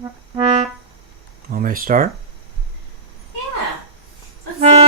Want me to start? Yeah. Let's see.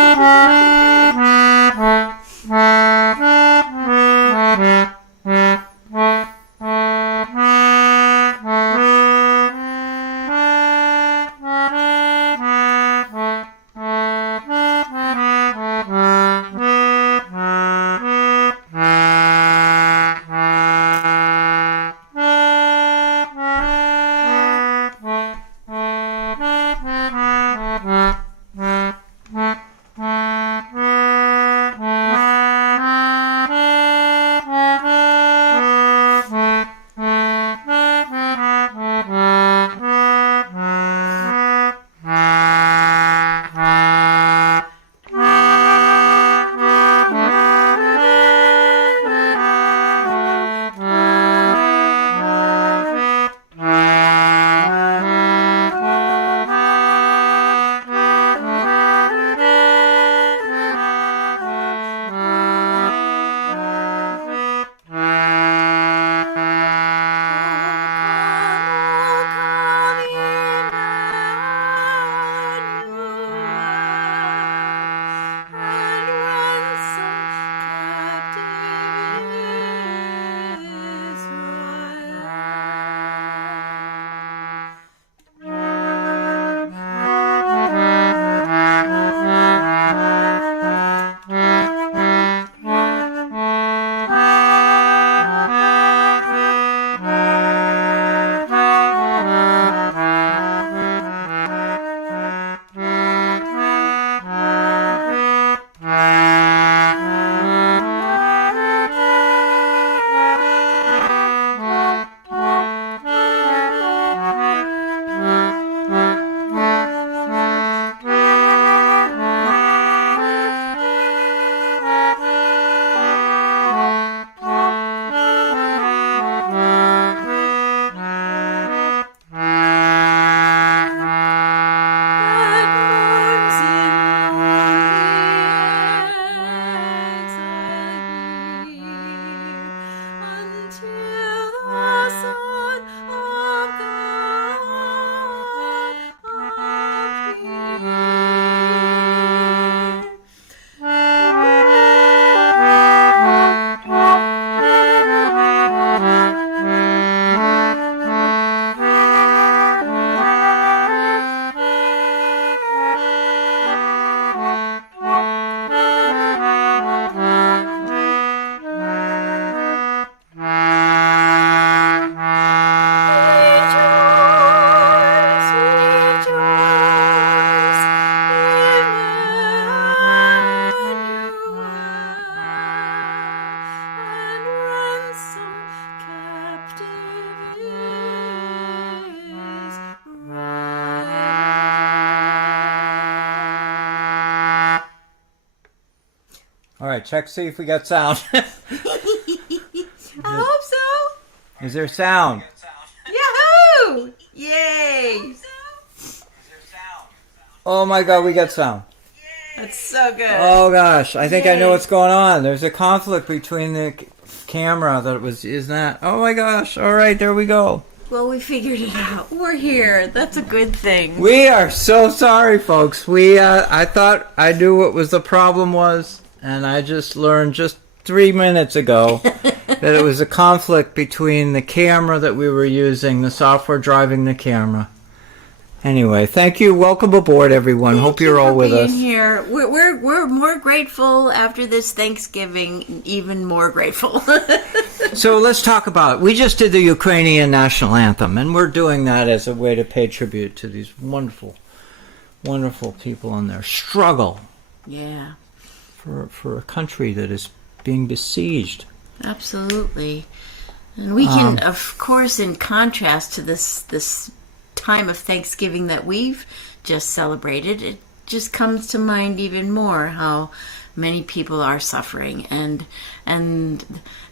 All right, check, see if we got sound. I hope so. Is there sound? Yahoo! Yay! Oh my God, we got sound. That's so good. Oh gosh, I think I know Yay. what's going on. There's a conflict between the camera that was, isn't that? Oh my gosh, all right, there we go. Well, we figured it out. We're here. That's a good thing. We are so sorry, folks. I thought I knew what was the problem was, and I just learned just 3 minutes ago that it was a conflict between the camera that we were using, the software driving the camera. Anyway, thank you. Welcome aboard, everyone. Thank Hope you you're all for with being us. Here. We're more grateful after this Thanksgiving. Even more grateful. So let's talk about it. We just did the Ukrainian national anthem, and we're doing that as a way to pay tribute to these wonderful, wonderful people in their struggle Yeah, for a country that is being besieged. absolutely. And we can, of course, in contrast to this time of Thanksgiving that we've just celebrated, it just comes to mind even more how many people are suffering, and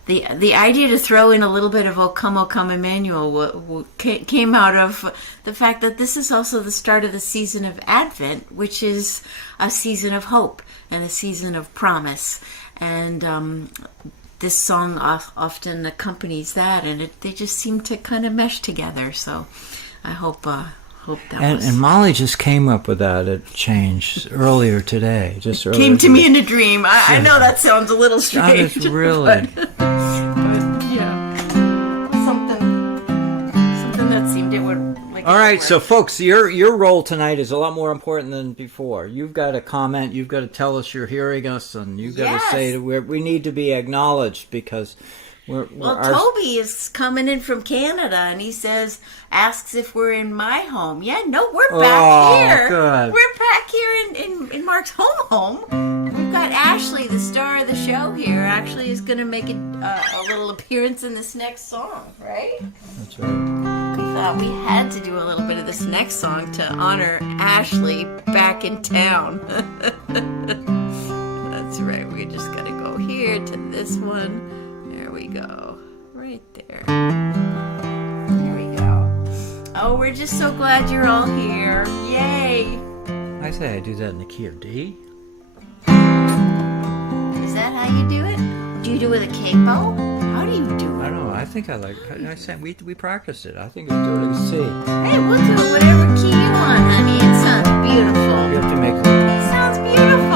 the idea to throw in a little bit of O Come Emmanuel came out of the fact that this is also the start of the season of Advent, which is a season of hope and a season of promise. And this song often accompanies that, and they just seem to kind of mesh together. So I hope that And, was... and Molly just came up with that change earlier today. Just earlier Came to today. me in a dream. I know that sounds a little strange. That is really. But yeah. Something that seemed it would like. All right, so folks, your role tonight is a lot more important than before. You've got to comment. You've got to tell us you're hearing us, and you've got to say that we need to be acknowledged because Toby is coming in from Canada, and he asks if we're in my home. Yeah, no, we're back here. Good. We're back here in Mark's home. We've got Ashley, the star of the show here. Ashley is going to make a little appearance in this next song, right? That's right. We thought we had to do a little bit of this next song to honor Ashley back in town. That's right. We just got to go here to this one. There we go. Right there. There we go. Oh, we're just so glad you're all here. Yay. I say I do that in the key of D. Is that how you do it? Do you do it with a capo? How do you do I it? don't know. I think I said we practiced it. I think we do it in C. Hey, we'll do it whatever key you want, honey. It sounds beautiful. You have to make It sounds beautiful.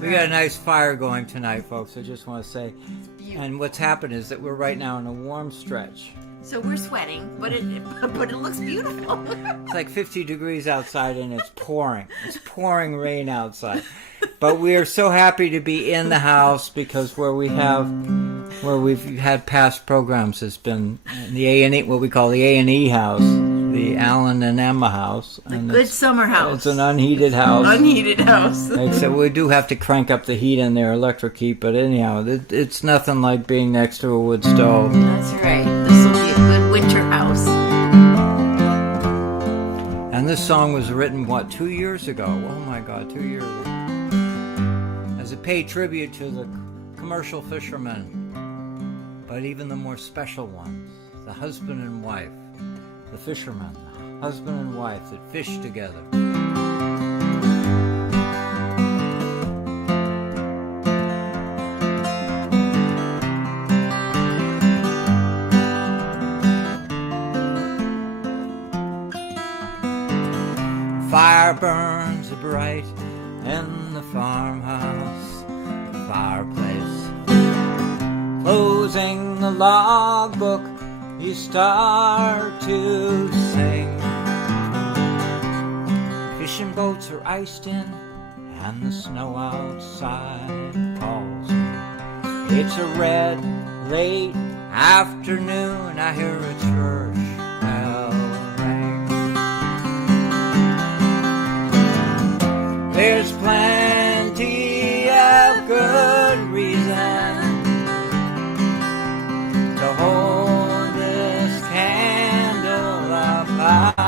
We got a nice fire going tonight, folks. I just want to say. And what's happened is that we're right now in a warm stretch. So we're sweating, but it looks beautiful. It's like 50 degrees outside and it's pouring. It's pouring rain outside. But we are so happy to be in the house because where we've had past programs has been the A&E, what we call the A&E house, the Alan and Emma house. The good summer house. It's an unheated house. Unheated house. Except we do have to crank up the heat in there, electric heat, but anyhow, it's nothing like being next to a wood stove. That's right. This will be a good winter house. And this song was written, 2 years ago? Oh my God, 2 years ago. As a paid tribute to the commercial fishermen, but even the more special ones, the husband and wife, the fishermen, the husband and wife that fish together. Fire burns bright in the farmhouse fireplace. Closing the logbook, you start to sing. Fishing boats are iced in, and the snow outside calls me. It's a red, late afternoon, I hear a church bell ring. There's plenty of good reason to hold this candle up high.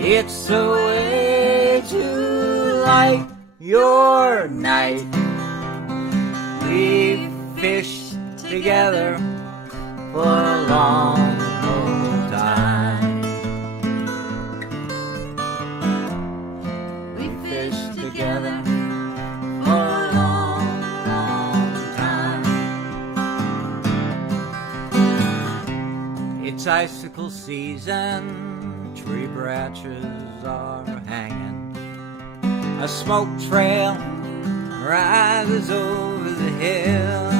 It's a way to light your night. We've fished together for a long, long time. We've fished together for a long, long time. It's icicle season, tree branches are hanging. A smoke trail rises over the hill.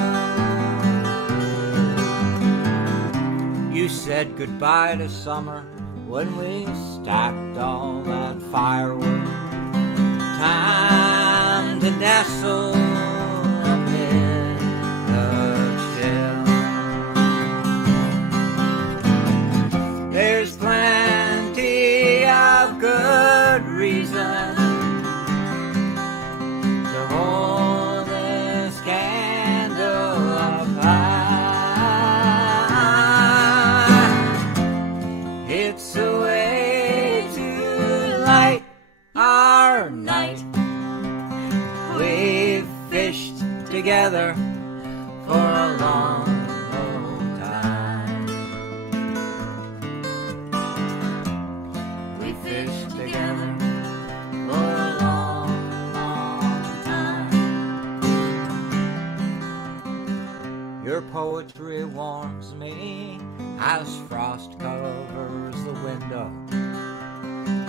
You said goodbye to summer when we stacked all that firewood. Time to nestle amid the chill. There's plenty of good reason to hold this candle up high. It's a way to light our night. We've poetry warms me as frost covers the window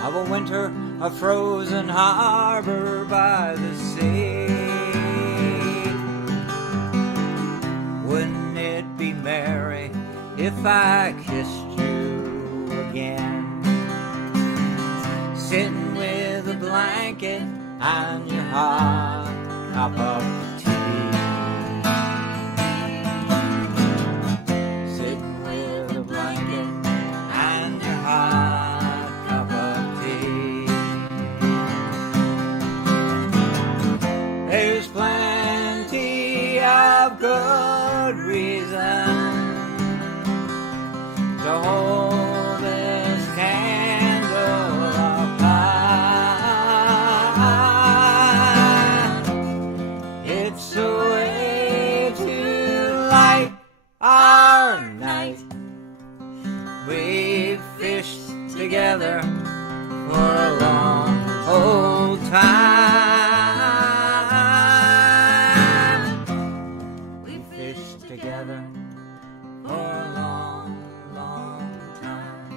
of a winter, a frozen harbor by the sea. Wouldn't it be merry if I kissed you again? Sitting with a blanket and your hot cup of tea. Sitting with a blanket and your hot cup of tea. There's plenty of good reason to hold this candle up high. It's a way to light our night. We've fished together for a long old time. We've fished together for a long, long time.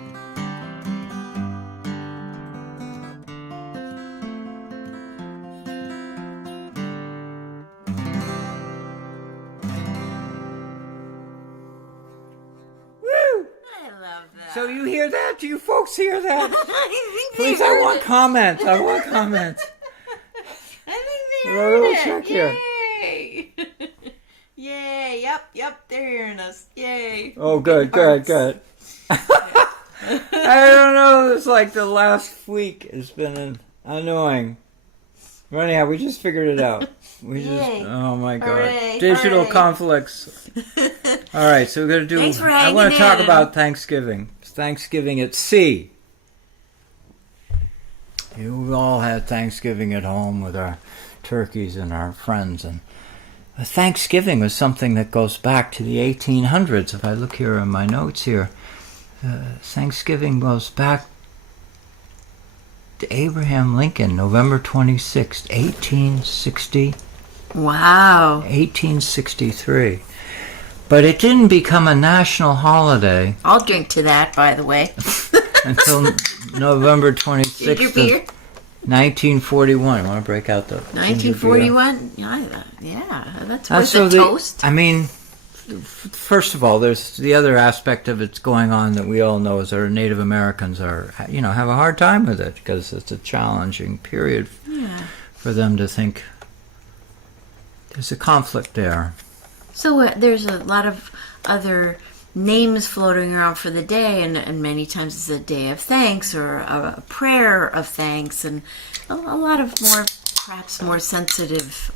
Woo! I love that. So you hear that? Do you folks hear that? I think Please, they I heard want it. comments. I want comments. I think they Well, heard we'll it. check here. Yay! Yay! Yep, they're hearing us. Yay! Oh, good, good, good. I don't know. It's like the last week has been annoying. But anyhow, we just figured it out. We just, Yay. oh my God. Hooray, Digital hooray. conflicts. All right, so we're going to do, Thanks for I hanging want to talk in. about Thanksgiving. It's Thanksgiving at sea. We all had Thanksgiving at home with our turkeys and our friends. And Thanksgiving was something that goes back to the 1800s. If I look here in my notes here, Thanksgiving goes back to Abraham Lincoln, November 26th, 1860, Wow. 1863. But it didn't become a national holiday I'll drink to that, by the way. until November 26th, Ginger of beer. 1941. I want to break out the ginger beer. 1941. Yeah, that's That's worth a toast. I mean, first of all, there's the other aspect of it's going on that we all know is our Native Americans are, have a hard time with it because it's a challenging period Yeah. for them to think. There's a conflict there. So there's a lot of other names floating around for the day, and many times it's a day of thanks or a prayer of thanks, and a lot of perhaps more sensitive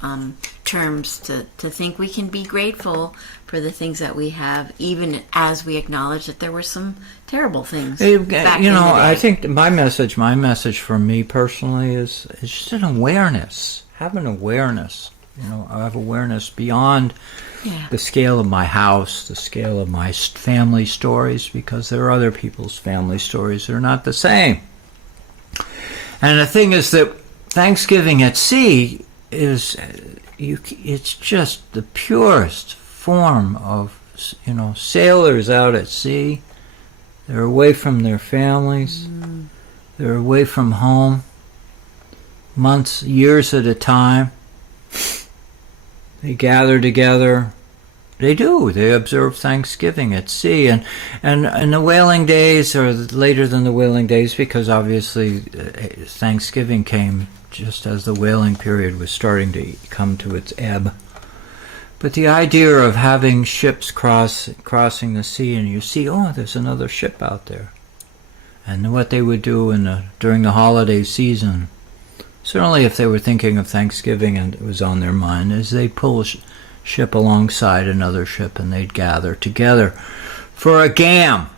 terms to think we can be grateful for the things that we have, even as we acknowledge that there were some terrible things. back in the I day. think my message for me personally is just an awareness. Have an awareness. I have awareness beyond Yeah. the scale of my house, the scale of my family stories, because there are other people's family stories that are not the same. And the thing is that Thanksgiving at sea is, it's just the purest form of, sailors out at sea. They're away from their families. They're away from home. Months, years at a time. They gather together. They do. They observe Thanksgiving at sea. And the whaling days are later than the whaling days because obviously Thanksgiving came just as the whaling period was starting to come to its ebb. But the idea of having ships crossing the sea and you see, oh, there's another ship out there. And what they would do during the holiday season, certainly if they were thinking of Thanksgiving and it was on their mind, is they'd pull a ship alongside another ship and they'd gather together for a gam.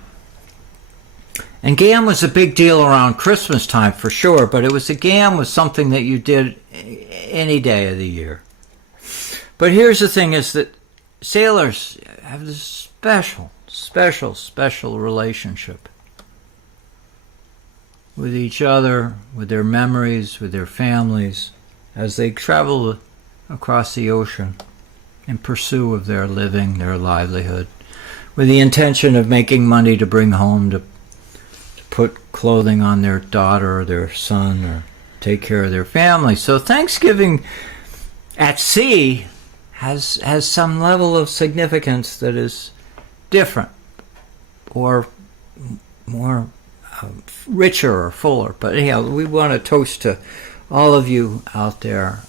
And gam was a big deal around Christmas time for sure, but a gam was something that you did any day of the year. But here's the thing is that sailors have this special relationship with each other, with their memories, with their families, as they travel across the ocean in pursuit of their living, their livelihood, with the intention of making money to bring home to put clothing on their daughter or their son or take care of their family. So Thanksgiving at sea has some level of significance that is different or more richer or fuller. But anyhow, we want to toast to all of you out there.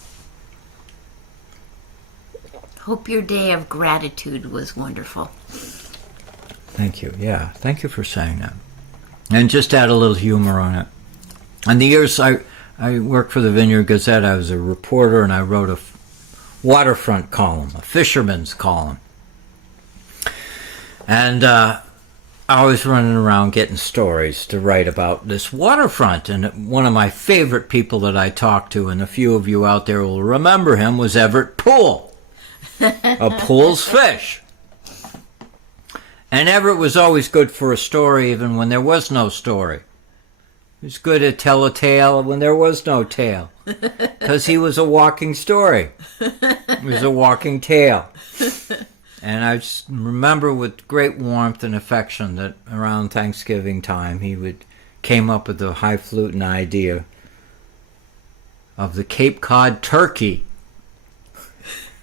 Hope your day of gratitude was wonderful. Thank you. Yeah, thank you for saying that. And just add a little humor on it. In the years I worked for the Vineyard Gazette, I was a reporter, and I wrote a waterfront column, a fisherman's column. And I was running around getting stories to write about this waterfront. And one of my favorite people that I talked to, and a few of you out there will remember him, was Everett Poole of Poole's Fish. And Everett was always good for a story even when there was no story. He was good at tell a tale when there was no tale. Because he was a walking story. He was a walking tale. And I just remember with great warmth and affection that around Thanksgiving time he came up with the highfalutin idea of the Cape Cod turkey.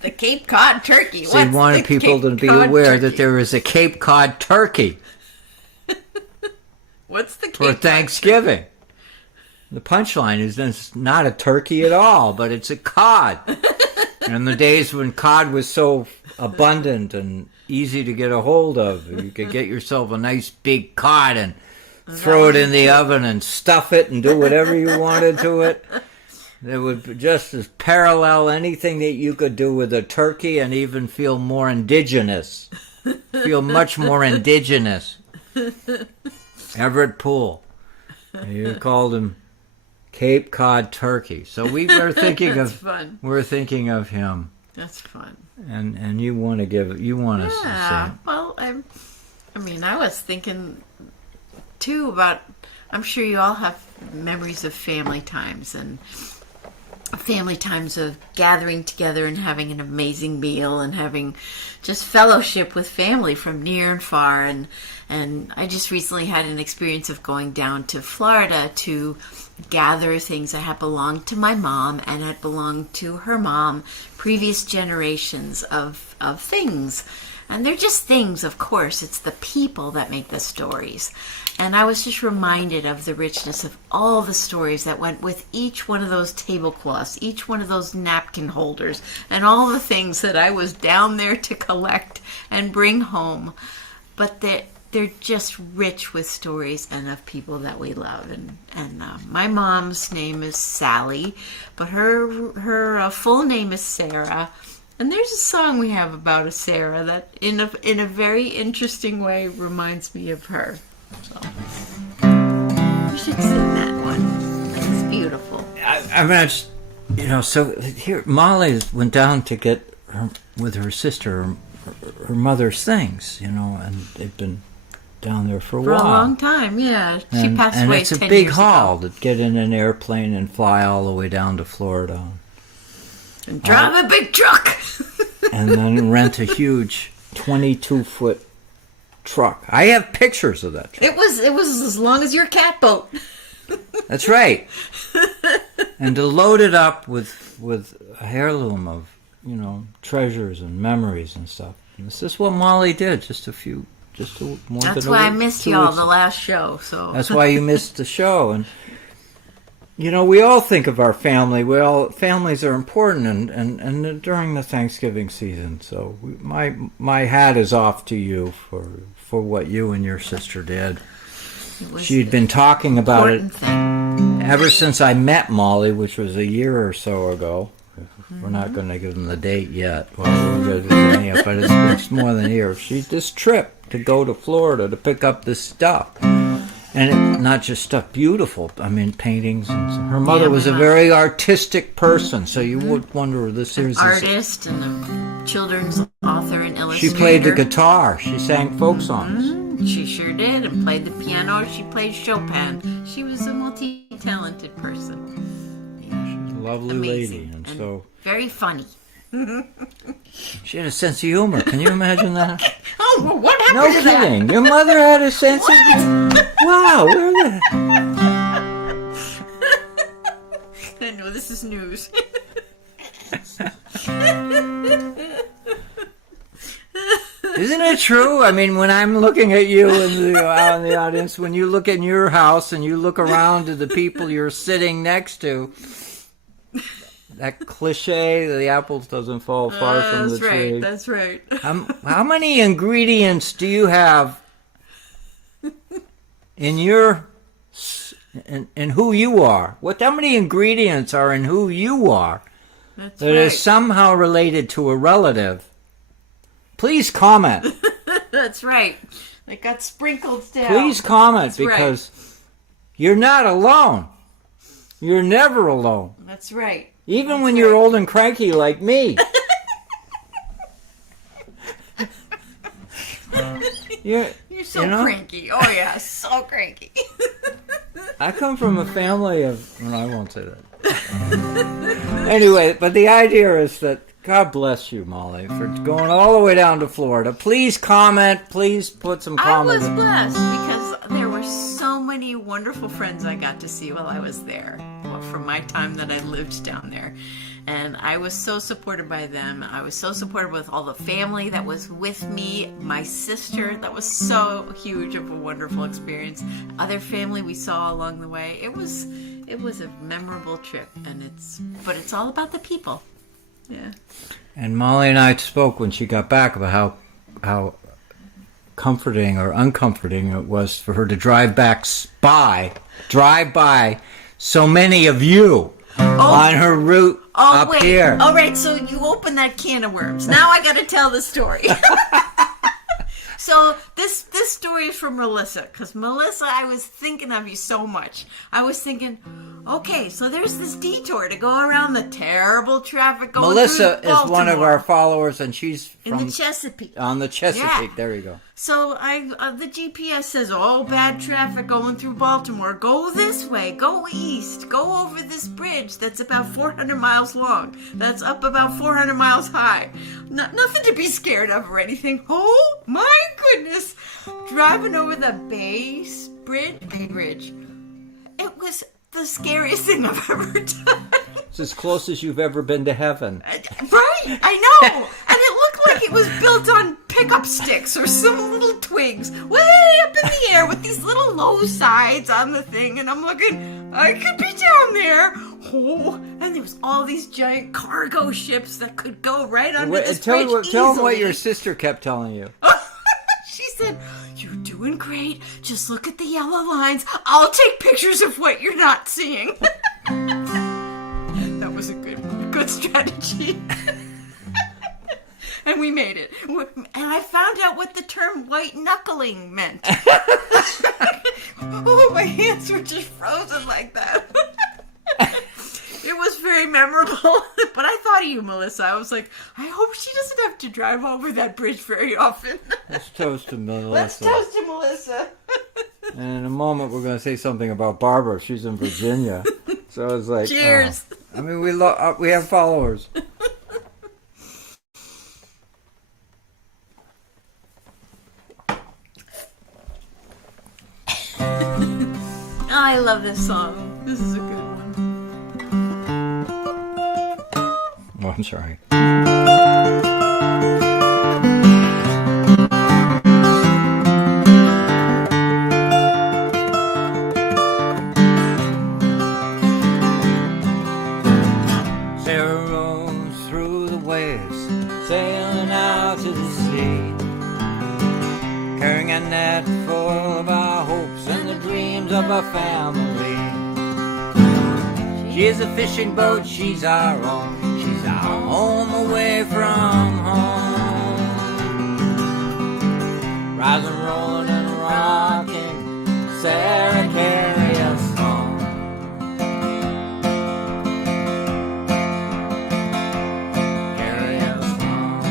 The Cape Cod turkey. So he wanted people to be aware that there is a Cape Cod turkey. What's the Cape for Thanksgiving? The punchline is that it's not a turkey at all, but it's a cod. In the days when cod was so abundant and easy to get a hold of, you could get yourself a nice big cod and throw it in the oven and stuff it and do whatever you wanted to it. It would just as parallel anything that you could do with a turkey and even feel more indigenous. Feel much more indigenous. Everett Poole. You called him Cape Cod turkey. So we were thinking of fun. We're thinking of him. That's fun. And you want us to say. Well, I mean, I was thinking too about, I'm sure you all have memories of family times and family times of gathering together and having an amazing meal and having just fellowship with family from near and far. And I just recently had an experience of going down to Florida to gather things that had belonged to my mom and had belonged to her mom, previous generations of things. And they're just things, of course. It's the people that make the stories. And I was just reminded of the richness of all the stories that went with each one of those tablecloths, each one of those napkin holders, and all the things that I was down there to collect and bring home. But they're just rich with stories and of people that we love. And my mom's name is Sally, but her full name is Sarah. And there's a song we have about a Sarah that in a very interesting way reminds me of her. So you should sing that one. It's beautiful. So here Molly went down to get with her sister her mother's things, and they've been down there for a while. For a long time, yeah. She passed away 10 years ago. And it's a big haul to get in an airplane and fly all the way down to Florida. And drive a big truck. And then rent a huge 22-foot truck. I have pictures of that truck. It was as long as your cat boat. That's right. And to load it up with a heirloom of, treasures and memories and stuff. And this is what Molly did more That's than why I missed y'all the last show. So that's why you missed the show. And we all think of our family. Families are important, and during the Thanksgiving season. So my hat is off to you for what you and your sister did. She'd been talking about it ever since I met Molly, which was a year or so ago. We're not going to give them the date yet. Well, we're going to but it's more than a year. This trip to go to Florida to pick up this stuff. And not just stuff, beautiful. I mean, paintings. And her mother was a very artistic person, so you would wonder this is an artist and a children's author and illustrator. She played the guitar. She sang folk songs. She sure did, and played the piano. She played Chopin. She was a multi-talented person. Yeah. She's a lovely lady, and so very funny. She had a sense of humor. Can you imagine that? Oh, well, what happened No to that? kidding. Your mother had a sense of wow. Where the... I know this is news. Isn't it true? I mean, when I'm looking at you out in the audience, when you look in your house and you look around to the people you're sitting next to, that cliche, the apples doesn't fall far from the tree. That's right. How many ingredients do you have in your in who you are? How many ingredients are in who you are That's that right. is somehow related to a relative? Please comment. That's right. It got sprinkled down. Please comment That's right. because you're not alone. You're never alone. That's right. Even when you're old and cranky like me. You're so you know? cranky. Oh, yeah, so cranky. I come from a family of... Well, I won't say that. Anyway, but the idea is that God bless you, Molly, for going all the way down to Florida. Please comment. Please put some I comments. was blessed because there were so many wonderful friends I got to see while I was there, from my time that I lived down there. And I was so supported by them. I was so supported with all the family that was with me. My sister, that was so huge of a wonderful experience. Other family we saw along the way. It was a memorable trip, and it's all about the people. Yeah. And Molly and I spoke when she got back about how comforting or uncomforting it was for her to drive by so many of you on her route up wait. here. All right, so you opened that can of worms. Now I got to tell the story. So this story is from Melissa, because Melissa, I was thinking of you so much. I was thinking, okay, so there's this detour to go around the terrible traffic going Melissa through is one of Baltimore our followers, and she's in from the Chesapeake. on the Chesapeake. Yeah. There you go. So the GPS says, oh, bad traffic going through Baltimore. Go this way. Go east. Go over this bridge that's about 400 miles long. That's up about 400 miles high. Nothing to be scared of or anything. Oh, my goodness. Driving over the Bay Bridge. It was the scariest thing I've ever done. It's as close as you've ever been to heaven. Right, I know. And it looked like it was built on pickup sticks or some little twigs way up in the air with these little low sides on the thing. And I'm looking, I could be down there. Oh, and there was all these giant cargo ships that could go right under this bridge Tell them what easily. your sister kept telling you. She said, you're doing great. Just look at the yellow lines. I'll take pictures of what you're not seeing. That was a good strategy. And we made it. And I found out what the term white knuckling meant. Oh, my hands were just frozen like that. It was very memorable. But I thought of you, Melissa. I was like, I hope she doesn't have to drive over that bridge very often. Let's toast to Melissa. Let's toast to Melissa. And in a moment, we're going to say something about Barbara. She's in Virginia. So it's like... Cheers. I mean, we have followers. I love this song. This is a good one. Oh, I'm sorry. Sarah rose through the waves, sailing out to the sea, carrying a net full of our hopes and the dreams of our family. She's a fishing boat, she's our own. She's our home away from home. Rising, rolling, and rocking, Sarah carry us home. Carry us home.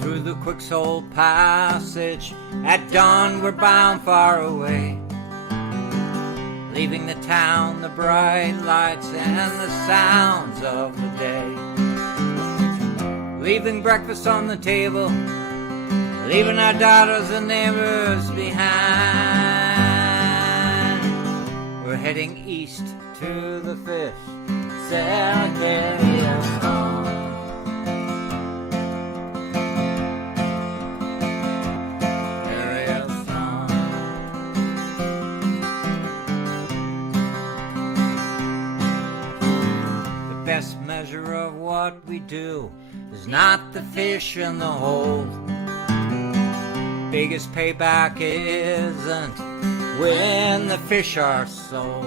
Through the Quicksole Passage, at dawn we're bound far away. leaving the town, the bright lights and the sounds of the day. Leaving breakfast on the table, leaving our daughters and neighbors behind. We're heading east to the fish, Sarah, carry us home. Carry us home. The best measure of what we do is not the fish in the hold. Biggest payback isn't when the fish are sold.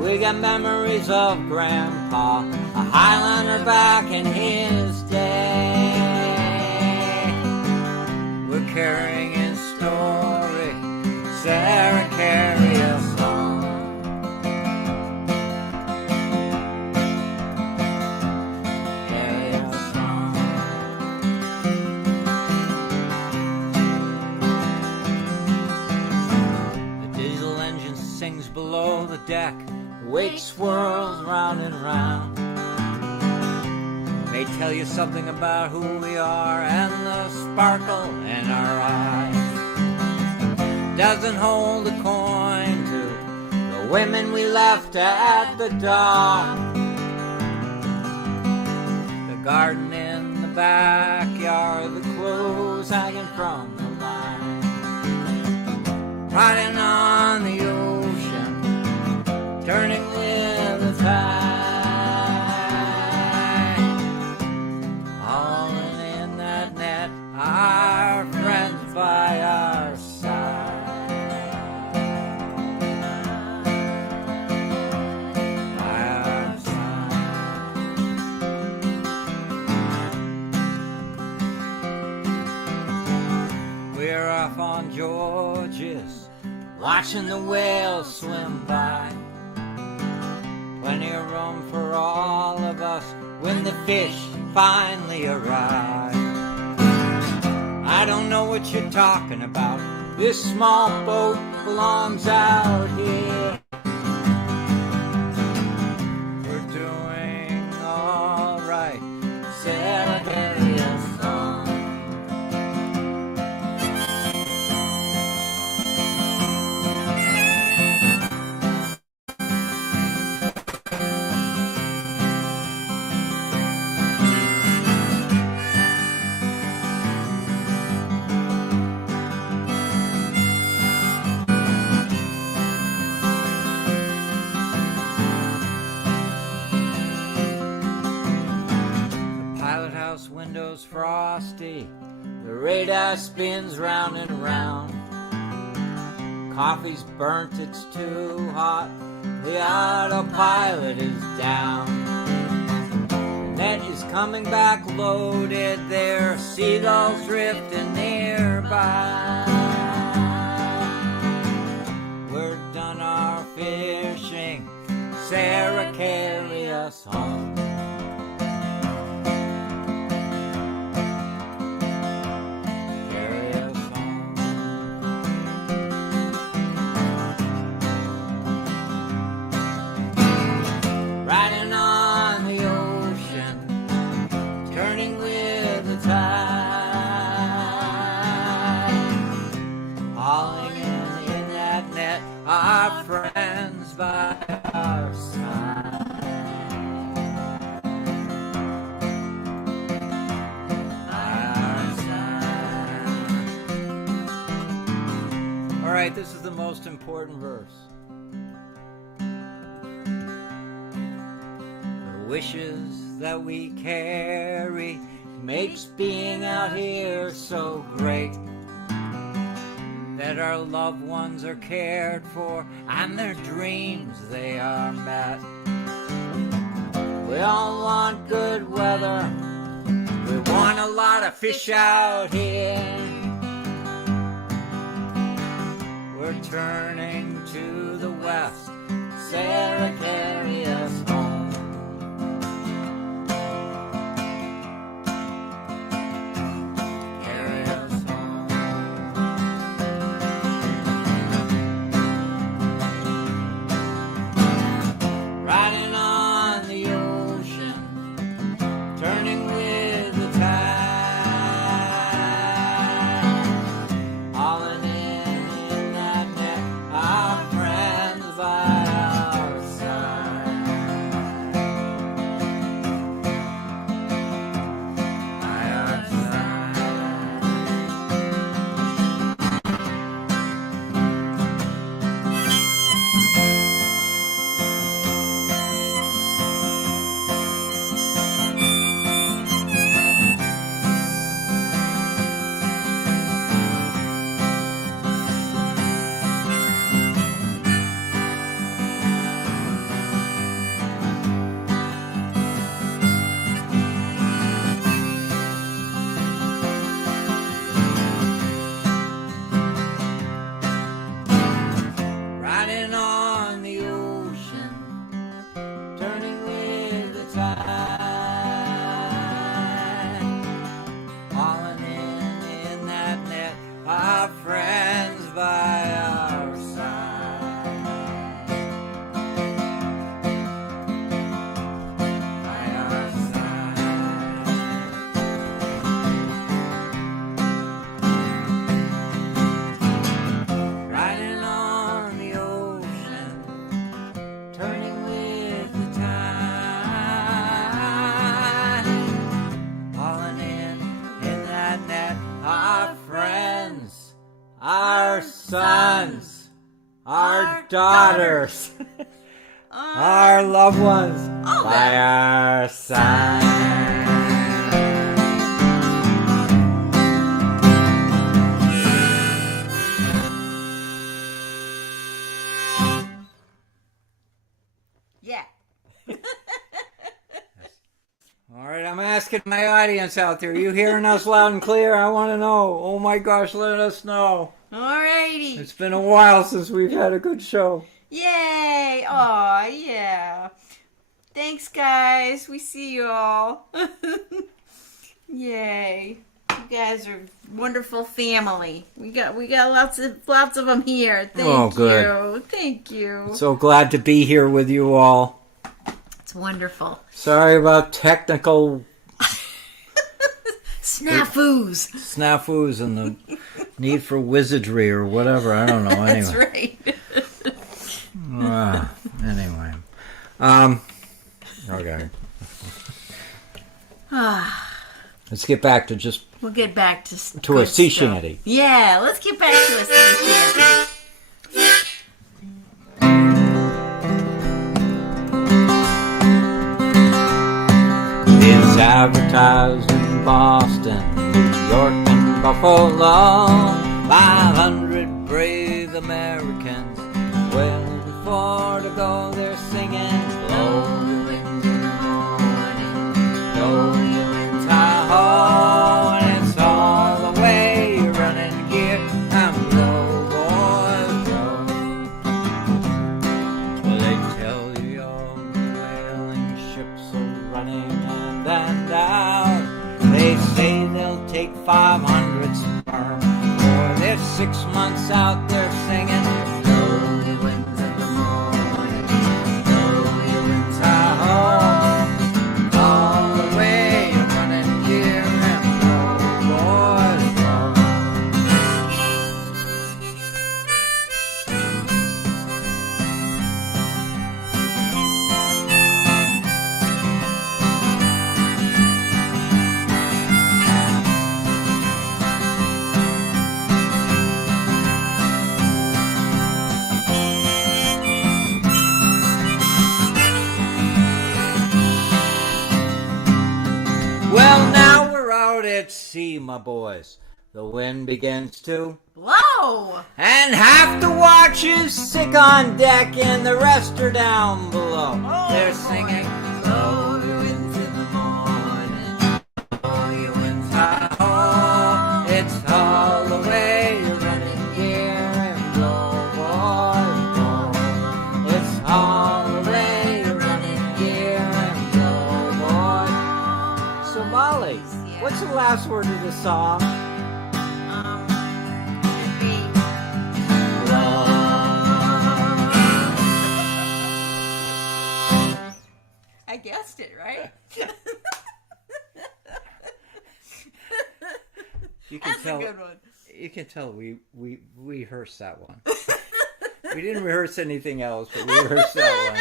We got memories of Grandpa, a Highlander back in his day. We're carrying his story, Sarah, carry us home. Carry us home. The diesel engine sings below the deck, wake swirls round and round. They tell you something about who we are and the sparkle in our eyes. Doesn't hold a coin to the women we left at the dock. The garden in the backyard, the clothes hanging from the line. Riding on the ocean, turning with the tide, hauling in that net, our friends by our side. By our side. We're off on Georges, watching the whales swim by. Plenty of room for all of us when the fish finally arrive. I don't know what you're talking about. This small boat belongs out here. We're doing all right, Sarah, carry us home. Windows frosty, the radar spins round and round. Coffee's burnt, it's too hot, the autopilot is down. The net is coming back loaded, there are seagulls drifting nearby. We're done our fishing, Sarah, carry us home. Riding on the ocean, turning with the tide, hauling in that net, our friends by our side. Our side. All right, this is the most important verse. Wishes that we carry makes being out here so great, that our loved ones are cared for and their dreams they are met. We all want good weather, we want a lot of fish out here. We're turning to the west, Sarah, carry us home. daughters, our loved ones by our side. Yeah. All right, I'm asking my audience out there. You hearing us loud and clear? I want to know. Oh my gosh, let us know. Alrighty. It's been a while since we've had a good show. Yay! Aw, yeah. Thanks, guys. We see you all. Yay! You guys are wonderful family. We got lots of them here. Thank good. you. Thank you. So glad to be here with you all. It's wonderful. Sorry about technical Snafus and the need for wizardry or whatever. I don't know. Anyway. That's right. Anyway. Okay. Let's get back to just... We'll get back to a sea shanty. Yeah, let's get back to a sea shanty. It's advertised in Boston, New York, and Buffalo. 500 brave Americans wailing for to go there singing. Blow your winds in the morning, blow your winds high-ho, and it's all the way you're running gear. And blow, boys, blow. Well, they tell you all the whaling ships are running and out. They say they'll take 500 sperm. For they're 6 months out there singing. Blow your winds in the morning, blow your winds high-ho, all the way you're running gear and blow, boys, blow. Well, now we're out at sea, my boys. The wind begins to Blow! and half the watch is sick on deck and the rest are down below. They're singing, blow your winds in the morning, blow your winds high-ho, it's all the way you're running gear and blow, boys, blow. It's all the way you're running gear and blow, boys. So Molly, what's the last word of the song? Should be I guessed it, right? You can That's tell. a good one. You can tell we rehearsed that one. We didn't rehearse anything else, but we rehearsed that one.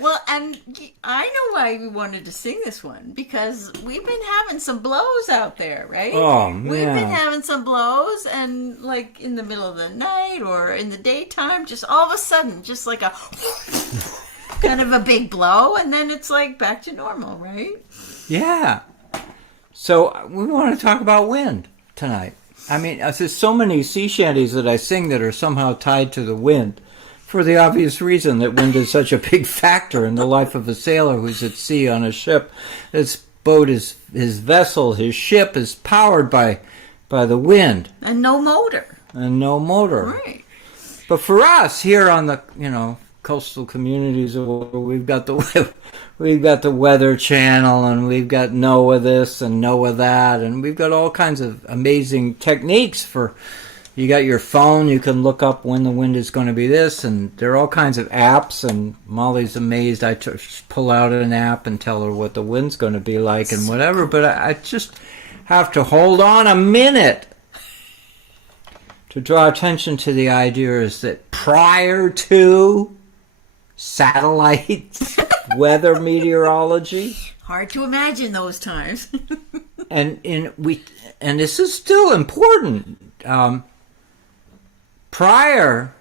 Well, and I know why we wanted to sing this one, because we've been having some blows out there, right? Oh, We've man. been having some blows, and like in the middle of the night or in the daytime, just all of a sudden, just like a kind of a big blow, and then it's like back to normal, right? Yeah. So we want to talk about wind tonight. I mean, there's so many sea shanties that I sing that are somehow tied to the wind, for the obvious reason that wind is such a big factor in the life of a sailor who's at sea on a ship. His boat is his vessel, his ship is powered by the wind And no motor. and no motor. Right. But for us here on the coastal communities, we've got the Weather Channel, and we've got NOAA this and NOAA that, and we've got all kinds of amazing techniques for. You got your phone, you can look up when the wind is going to be this, and there are all kinds of apps, and Molly's amazed. I pull out an app and tell her what the wind's going to be like and whatever, but I just have to hold on a minute to draw attention to the idea is that prior to satellites, weather meteorology, Hard to imagine those times. and this is still important. prior,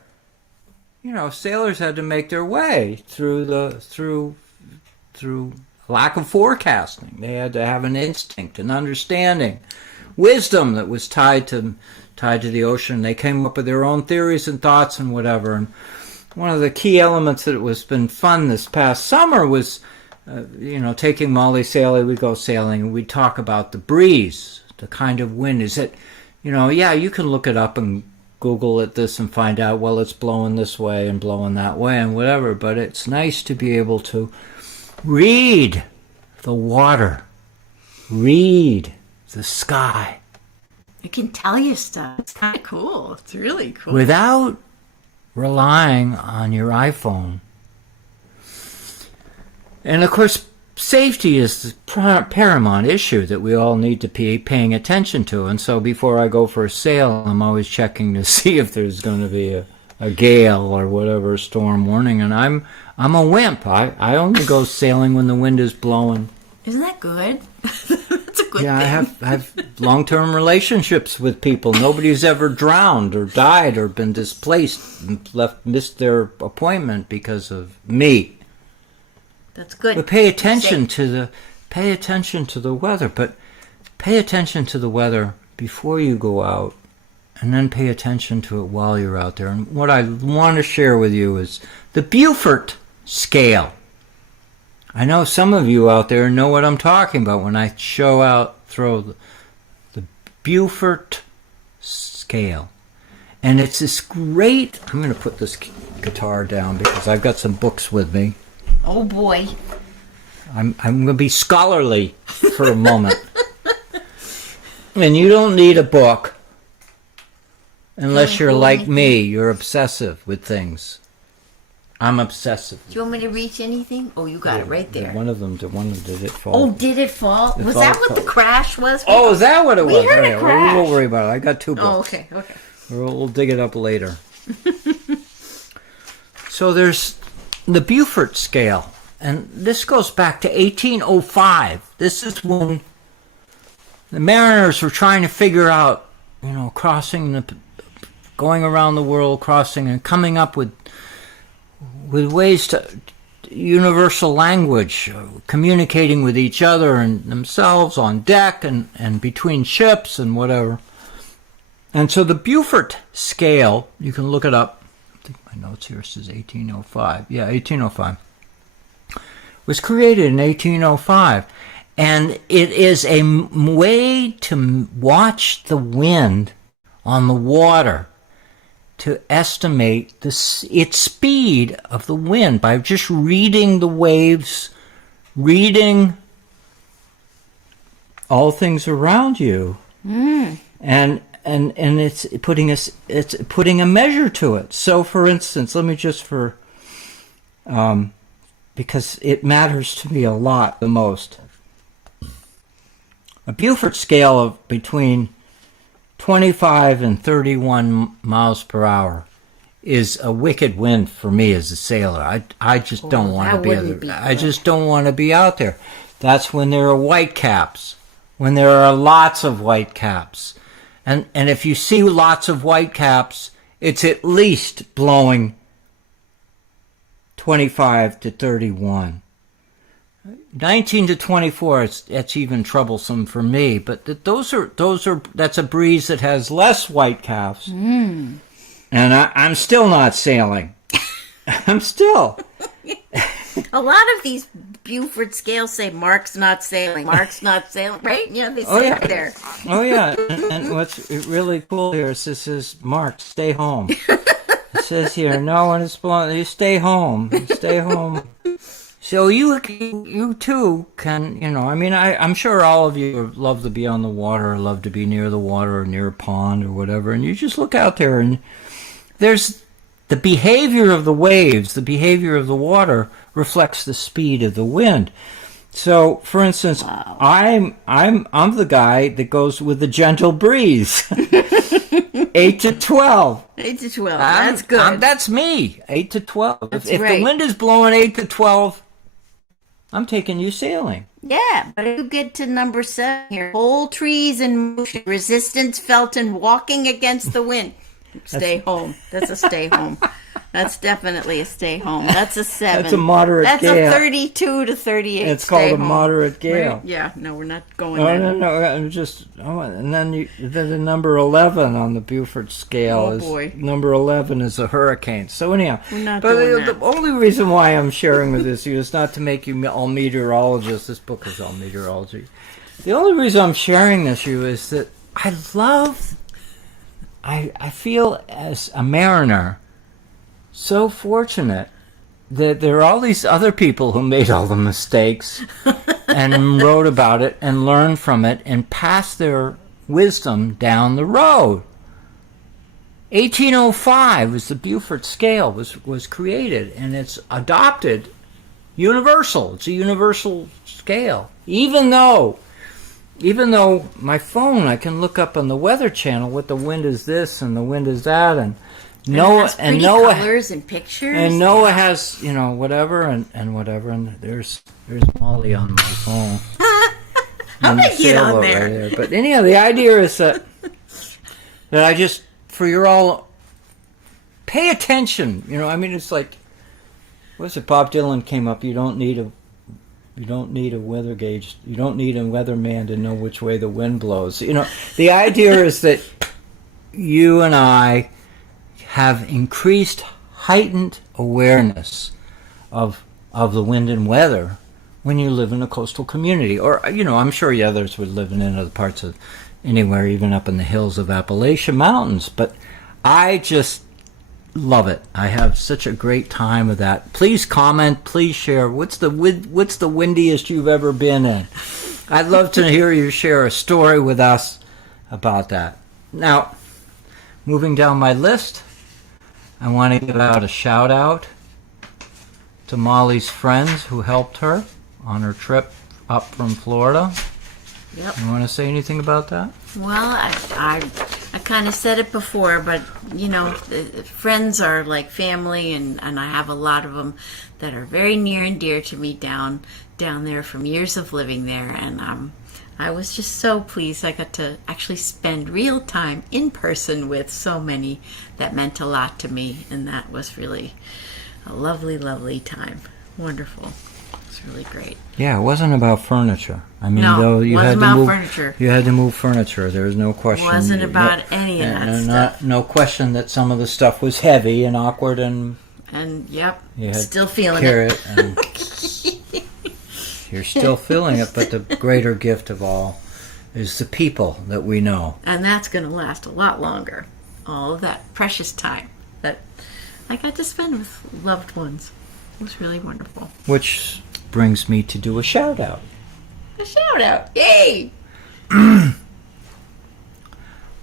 sailors had to make their way through lack of forecasting. They had to have an instinct, an understanding, wisdom that was tied to the ocean. They came up with their own theories and thoughts and whatever. And one of the key elements that was been fun this past summer was, taking Molly Saley. We'd go sailing and we'd talk about the breeze, the kind of wind. Is it, you can look it up and Google it this and find out, well, it's blowing this way and blowing that way and whatever. But it's nice to be able to read the water, read the sky. It can tell you stuff. It's kind of cool. It's really cool. Without relying on your iPhone. And of course, safety is the paramount issue that we all need to be paying attention to. And so before I go for a sail, I'm always checking to see if there's going to be a gale or whatever, storm warning. And I'm a wimp. I only go sailing when the wind is blowing. Isn't that good? That's a good thing. I have long-term relationships with people. Nobody's ever drowned or died or been displaced and missed their appointment because of me. That's good. But pay attention to the weather. But pay attention to the weather before you go out, and then pay attention to it while you're out there. And what I want to share with you is the Beaufort scale. I know some of you out there know what I'm talking about when I throw the Beaufort scale. And it's this great, I'm going to put this guitar down because I've got some books with me. Oh boy. I'm going to be scholarly for a moment. And you don't need a book unless you're like me. You're obsessive with things. I'm obsessive. Do you want me to reach anything? Oh, you got it right there. One of them, did it fall? Oh, did it fall? Was that what the crash was? Oh, is that what it was? We heard a crash. We won't worry about it. I got 2 books. Oh, okay. We'll dig it up later. So there's the Beaufort scale, and this goes back to 1805. This is when the mariners were trying to figure out, going around the world, crossing and coming up with ways to universal language, communicating with each other and themselves on deck and between ships and whatever. And so the Beaufort scale, you can look it up. I think my notes here says 1805. Yeah, 1805. Was created in 1805. And it is a way to watch the wind on the water, to estimate its speed of the wind by just reading the waves, reading all things around you, and it's putting a measure to it. So, for instance, let me just because it matters to me a lot, the most. A Beaufort scale of between 25 and 31 miles per hour is a wicked wind for me as a sailor. I just don't want to be there. I just don't want to be out there. That's when there are white caps, when there are lots of white caps. And if you see lots of white caps, it's at least blowing 25 to 31. 19 to 24, it's even troublesome for me. But that's a breeze that has less white caps. And I'm still not sailing. I'm still. A lot of these Beaufort scales say Mark's not sailing. Mark's not sailing, right? Yeah, they say it there. Oh, yeah. And what's really cool here is this says, Mark, stay home. It says here, no, when it's blowing, you stay home. Stay home. So you too can, I'm sure all of you love to be on the water, or love to be near the water or near a pond or whatever, and you just look out there and there's the behavior of the waves, the behavior of the water reflects the speed of the wind. So, for instance, wow. I'm the guy that goes with the gentle breeze. 8 to 12. 8 to 12. That's good. That's me. 8 to 12. That's if right. the wind is blowing 8 to 12, I'm taking you sailing. Yeah, but you get to number 7 here. Whole trees in motion, resistance felt in walking against the wind. Stay home. That's a stay home. That's definitely a stay home. That's a 7. That's a moderate That's gale. a 32 to 38. It's stay called a home. moderate gale. Right? Yeah, no, we're not going Oh, there. no, I'm just. Oh, and then the number 11 on the Beaufort scale Oh, is boy. number 11 is a hurricane. So anyhow, We're not but doing the that. only reason why I'm sharing with this is not to make you all meteorologists. This book is all meteorology. The only reason I'm sharing this with you is that I feel as a mariner so fortunate that there are all these other people who made all the mistakes and wrote about it and learned from it and passed their wisdom down the road. 1805 was the Beaufort scale was created, and it's adopted universal. It's a universal scale. Even though my phone, I can look up on the Weather Channel what the wind is this and the wind is that, and Noah pretty colors and pictures. And Noah has, whatever and whatever, and there's Molly on my phone. How did I get on there? Right there. But anyhow, the idea is that I just, for your all, pay attention. It's like, what's it? Bob Dylan came up. You don't need a weather gauge. You don't need a weatherman to know which way the wind blows. The idea is that you and I have increased, heightened awareness of the wind and weather when you live in a coastal community. Or, I'm sure the others would live in other parts of anywhere, even up in the hills of Appalachian Mountains. But I just love it. I have such a great time with that. Please comment, please share. What's the windiest you've ever been in? I'd love to hear you share a story with us about that. Now, moving down my list, I want to give out a shout out to Molly's friends who helped her on her trip up from Florida. Yep. You want to say anything about that? Well, I kind of said it before, but friends are like family, and I have a lot of them that are very near and dear to me down there from years of living there, and I was just so pleased I got to actually spend real time in person with so many that meant a lot to me, and that was really a lovely, lovely time. Wonderful. It's really great. Yeah, it wasn't about furniture. No, though you wasn't had to about move furniture. You had to move furniture. There was no question. It wasn't about any of that stuff. No question that some of the stuff was heavy and awkward, and yep, you had still feeling carry it. And you're still feeling it, but the greater gift of all is the people that we know. And that's going to last a lot longer. All of that precious time that I got to spend with loved ones. It was really wonderful. Which brings me to do a shout out. A shout out. Yay!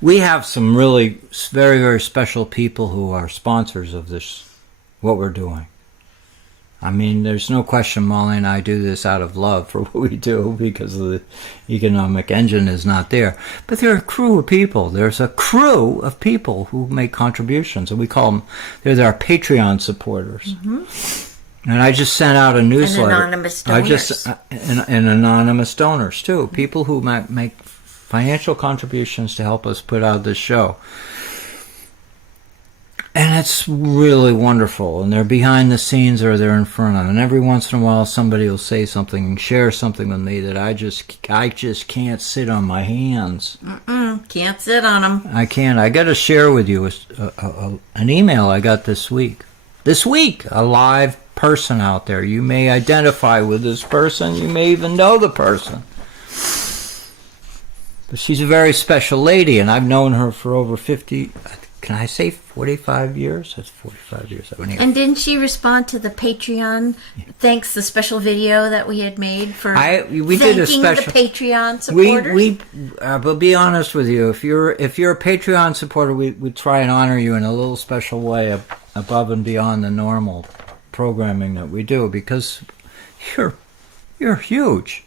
We have some really very, very special people who are sponsors of this, what we're doing. There's no question Molly and I do this out of love for what we do because the economic engine is not there. But there are a crew of people. There's a crew of people who make contributions, and we call them, they're our Patreon supporters. Mm-hmm. And I just sent out a newsletter. And anonymous donors. And anonymous donors, too. People who make financial contributions to help us put out this show. And it's really wonderful. And they're behind the scenes or they're in front of. And every once in a while somebody will say something and share something with me that I just can't sit on my hands. Can't sit on them. I can't. I got to share with you an email I got this week. This week, a live person out there. You may identify with this person. You may even know the person. But she's a very special lady, and I've known her for over 50, can I say 45 years? That's 45 years. And didn't she respond to the Patreon thanks, the special video that we had made for we did a special, the Patreon supporters? But be honest with you, if you're a Patreon supporter, we try and honor you in a little special way above and beyond the normal programming that we do, because you're huge.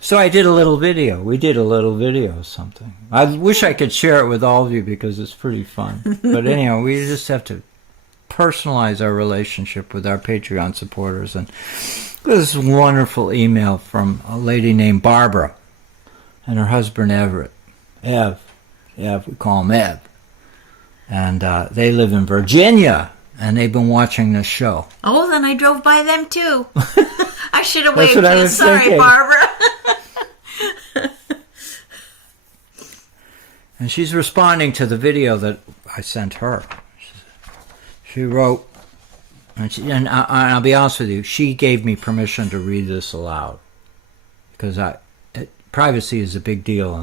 So I did a little video. We did a little video of something. I wish I could share it with all of you because it's pretty fun. But anyhow, we just have to personalize our relationship with our Patreon supporters. And this wonderful email from a lady named Barbara and her husband Everett. Ev, we call him Ev. and they live in Virginia, and they've been watching this show. Oh, then I drove by them too. I should have That's waved. what I was Sorry, thinking. Barbara. And she's responding to the video that I sent her. She wrote, and I'll be honest with you, she gave me permission to read this aloud, because privacy is a big deal,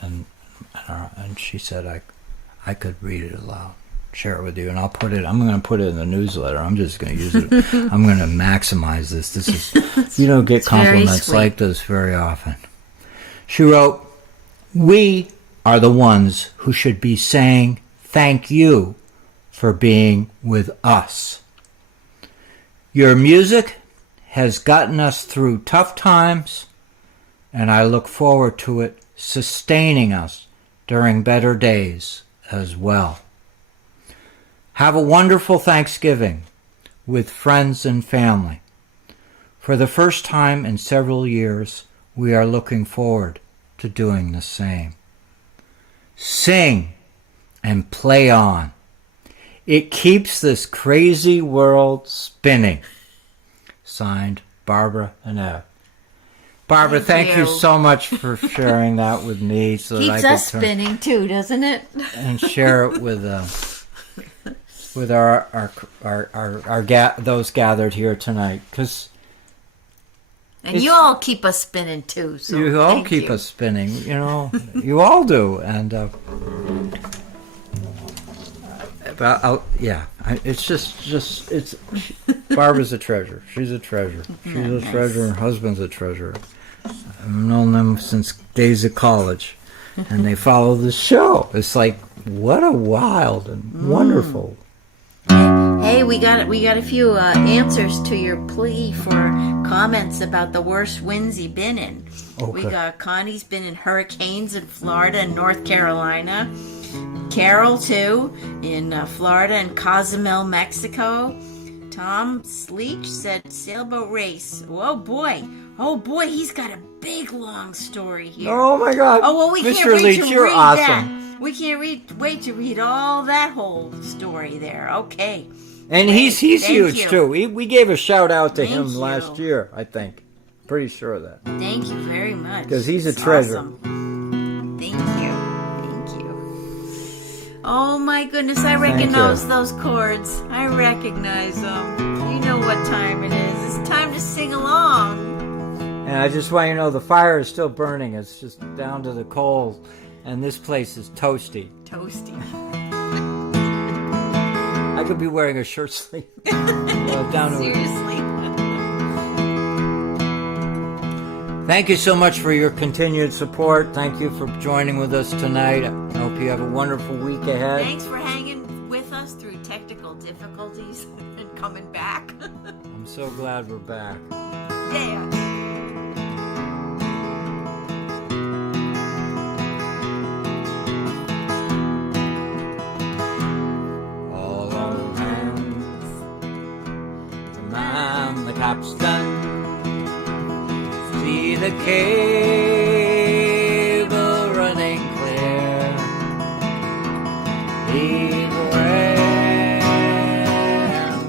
and she said I could read it aloud, share it with you, and I'm going to put it in the newsletter. I'm just going to use it. I'm going to maximize this. This is, you don't get compliments like this very often. She wrote, "We are the ones who should be saying thank you for being with us. Your music has gotten us through tough times, and I look forward to it sustaining us during better days as well. Have a wonderful Thanksgiving with friends and family. For the first time in several years, we are looking forward to doing the same. Sing and play on. It keeps this crazy world spinning." Signed, Barbara and Ev. Barbara, thank you so much for sharing that with me, so that I Keeps could us spinning too, doesn't it? and share it with those gathered here tonight, because And you all keep us spinning too. So you all thank keep you. us spinning. You know, you all do, and it's just Barbara's a treasure. She's a treasure. She's a treasure. Her husband's a treasure. I've known them since days of college, and they follow the show. It's like, what a wild and wonderful. Hey, we got a few answers to your plea for comments about the worst winds you've been in. Okay. We got Connie's been in hurricanes in Florida and North Carolina. Carol, too, in Florida and Cozumel, Mexico. Tom Sleech said sailboat race. Oh boy, he's got a big long story here. Oh my God! Oh well, we Mr. can't wait Leach, to you're read awesome. that. We can't wait to read all that whole story there. Okay. And he's Thank huge you. too. We gave a shout out to him Thank you. last year, I think. Pretty sure of that. Thank you very much. 'Cause he's a It's treasure. awesome. Thank you. Oh my goodness, I recognize those chords. I recognize them. You know what time it is. It's time to sing along. And I just want you to know the fire is still burning. It's just down to the coals. And this place is toasty. Toasty. I could be wearing a shirt sleeve. Down to Seriously. Thank you so much for your continued support. Thank you for joining with us tonight. I hope you have a wonderful week ahead. Thanks for hanging with us through technical difficulties and coming back. I'm so glad we're back. Yeah. All on hands to man the capstan. See the cable running clear. Leave away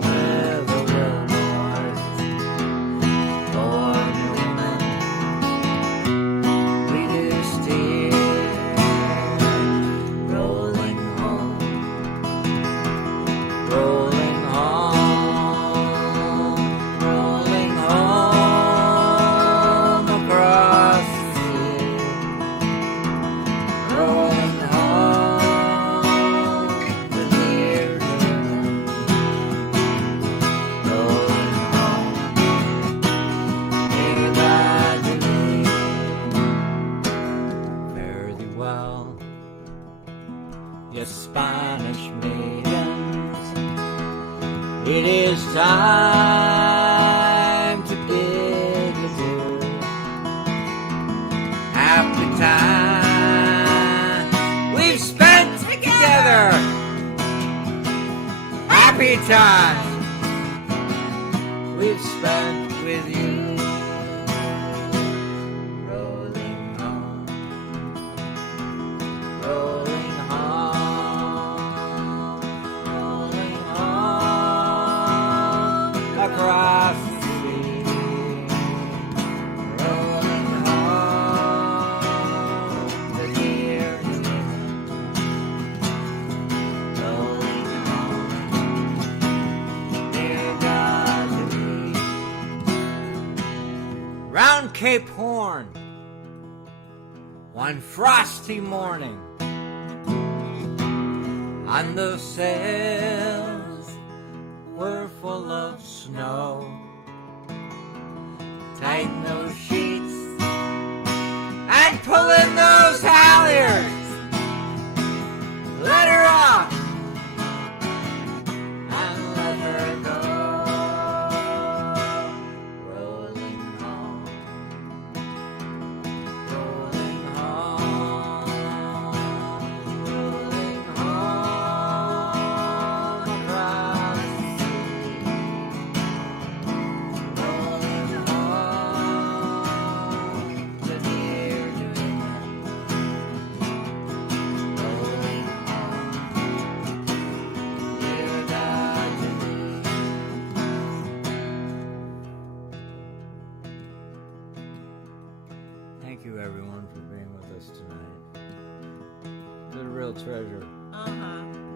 with the wheelboard. For Newman, we do steer. Rolling home, rolling home, rolling home across the sea. Rolling home to near Newman. Rolling home near Badgerly. Fare thee well, ye Spanish maidens. It is time to bid adieu. Happy time we've spent together. Happy time we've spent with you. Rolling on, rolling on. round Cape Horn one frosty morning, and the sails were full of snow. Tighten those sheets and pull in those halyards. Let her off and let her go. Rolling home, rolling home, rolling home across the sea. Rolling home to near New England. Rolling home near Darjeeling. Thank you, everyone, for being with us tonight. It's a real treasure.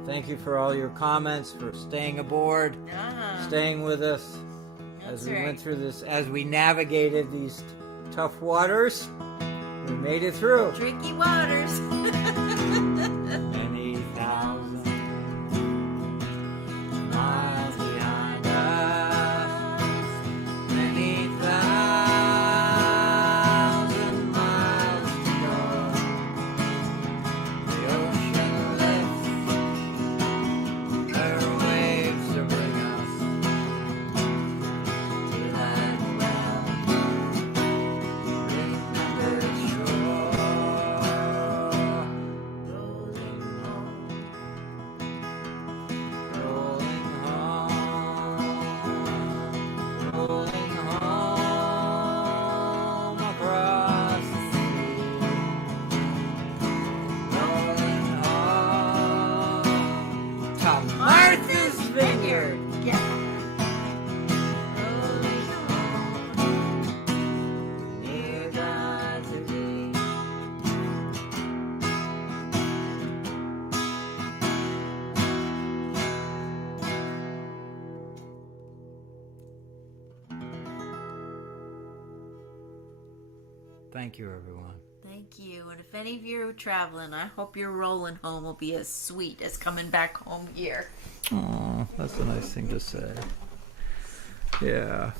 Thank you for all your comments, for staying aboard, staying with us as we went through this, as we navigated these tough waters. We made it through. Tricky waters. Many thousand miles behind us. Many thousand miles to go. The ocean lifts her waves to bring us to that well-remembered shore. Rolling home, rolling home, rolling home across the sea. Rolling home to Martha's Vineyard. Rolling home near Darjeeling. Thank you, everyone. Thank you. And if any of you are traveling, I hope your rolling home will be as sweet as coming back home here. Oh, that's a nice thing to say. Yeah.